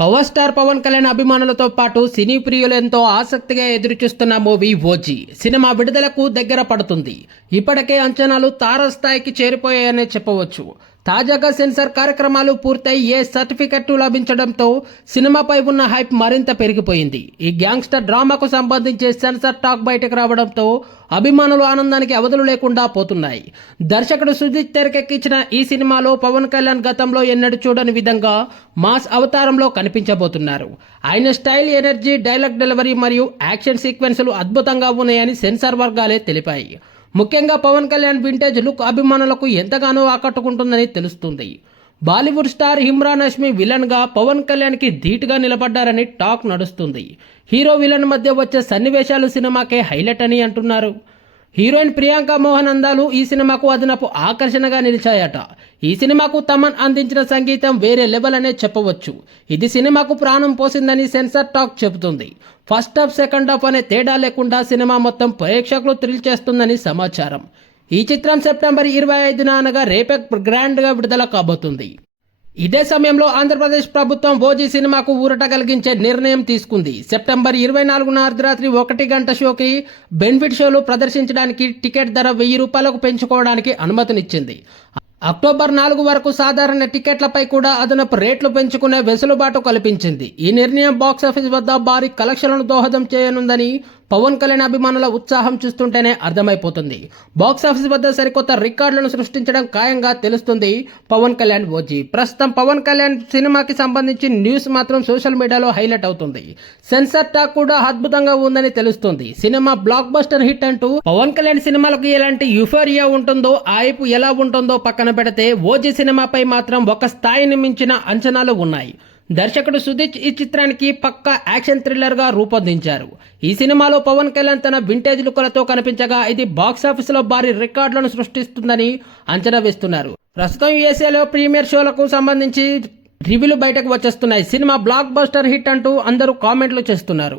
Power star Pawan Kalyan అభిమానులతో పాటు సినీ ప్రియులు ఎంతో ఆసక్తిగా ఎదురుచూస్తున్న మూవీ ఓజీ. సినిమా విడుదలకు దగ్గర పడుతుంది. ఇప్పటికే అంచనాలు తారస్థాయికి చేరిపోయాయనే చెప్పవచ్చు. తాజాగా సెన్సార్ కార్యక్రమాలు పూర్తయి ఏ సర్టిఫికెట్ లభించడంతో సినిమాపై ఉన్న హైప్ మరింత పెరిగిపోయింది. ఈ గ్యాంగ్స్టర్ డ్రామాకు సంబంధించి సెన్సార్ టాక్ బయటకు రావడంతో అభిమానులు ఆనందానికి అవధులు లేకుండా పోతున్నాయి. దర్శకుడు సుజిత్ తెరకెక్కించిన ఈ సినిమాలో పవన్ కళ్యాణ్ గతంలో ఎన్నడూ చూడని విధంగా మాస్ అవతారంలో కనిపించబోతున్నారు. ఆయన స్టైల్ ఎనర్జీ డైలాగ్ డెలివరీ మరియు యాక్షన్ సీక్వెన్సులు అద్భుతంగా ఉన్నాయని సెన్సార్ వర్గాలే తెలిపాయి. ముఖ్యంగా పవన్ కళ్యాణ్ వింటేజ్ లుక్ అభిమానులకు ఎంతగానో ఆకట్టుకుంటుందని తెలుస్తుంది. బాలీవుడ్ స్టార్ ఇమ్రాన్ హష్మి విలన్గా పవన్ కళ్యాణ్కి ధీటుగా నిలబడ్డారని టాక్ నడుస్తుంది. హీరో విలన్ మధ్య వచ్చే సన్నివేశాలు సినిమాకే హైలైట్ అని అంటున్నారు. హీరోయిన్ ప్రియాంక మోహన్ అందాలు ఈ సినిమాకు అదనపు ఆకర్షణగా నిలిచాయట. ఈ సినిమాకు తమన్ అందించిన సంగీతం వేరే లెవెల్ అనే చెప్పవచ్చు. ఇది సినిమాకు ప్రాణం పోసిందని సెన్సార్ టాక్ చెబుతుంది. ఫస్ట్ హాఫ్ సెకండ్ హాఫ్ అనే తేడా లేకుండా సినిమా మొత్తం ప్రేక్షకులు థ్రిల్ చేస్తుందని సమాచారం. ఈ చిత్రం సెప్టెంబర్ ఇరవై ఐదున అనగా రేపే గ్రాండ్గా విడుదల కాబోతుంది. ఇదే సమయంలో ఆంధ్రప్రదేశ్ ప్రభుత్వం ఓజీ సినిమాకు ఊరట కలిగించే నిర్ణయం తీసుకుంది. సెప్టెంబర్ ఇరవై నాలుగున అర్ధరాత్రి ఒకటి గంట షోకి బెనిఫిట్ షోలు ప్రదర్శించడానికి టికెట్ ధర వెయ్యి రూపాయలకు పెంచుకోవడానికి అనుమతినిచ్చింది. అక్టోబర్ నాలుగు వరకు సాధారణ టికెట్లపై కూడా అదనపు రేట్లు పెంచుకునే వెసులుబాటు కల్పించింది. ఈ నిర్ణయం బాక్సాఫీస్ వద్ద భారీ కలెక్షన్లను దోహదం చేయనుందని పవన్ కళ్యాణ్ అభిమానుల ఉత్సాహం చూస్తుంటేనే అర్థమైపోతుంది. బాక్సాఫీస్ వద్ద సరికొత్త రికార్డులను సృష్టించడం ఖాయంగా తెలుస్తుంది పవన్ కళ్యాణ్ ఓజీ. ప్రస్తుతం పవన్ కళ్యాణ్ సినిమాకి సంబంధించి న్యూస్ మాత్రం సోషల్ మీడియాలో హైలైట్ అవుతుంది. సెన్సార్ టాక్ కూడా అద్భుతంగా ఉందని తెలుస్తుంది. సినిమా బ్లాక్ బస్టర్ హిట్ అంటూ పవన్ కళ్యాణ్ సినిమాలకు ఎలాంటి యుఫోరియా ఉంటుందో ఆయపు ఎలా ఉంటుందో పక్కన పెడితే ఓజీ సినిమాపై మాత్రం ఒక స్థాయిని మించిన అంచనాలు ఉన్నాయి. దర్శకుడు సుదీప్ ఈ చిత్రానికి పక్కా యాక్షన్ థ్రిల్లర్గా రూపొందించారు. ఈ సినిమాలో పవన్ కళ్యాణ్ తన వింటేజ్ లుక్లతో కనిపించగా ఇది బాక్సాఫీస్లో భారీ రికార్డులను సృష్టిస్తుందని అంచనా వేస్తున్నారు. ప్రస్తుతం యుఎస్ఏలో ప్రీమియర్ షోలకు సంబంధించి రివ్యూలు బయటకు వచ్చేస్తున్నాయి. సినిమా బ్లాక్ బస్టర్ హిట్ అంటూ అందరూ కామెంట్లు చేస్తున్నారు.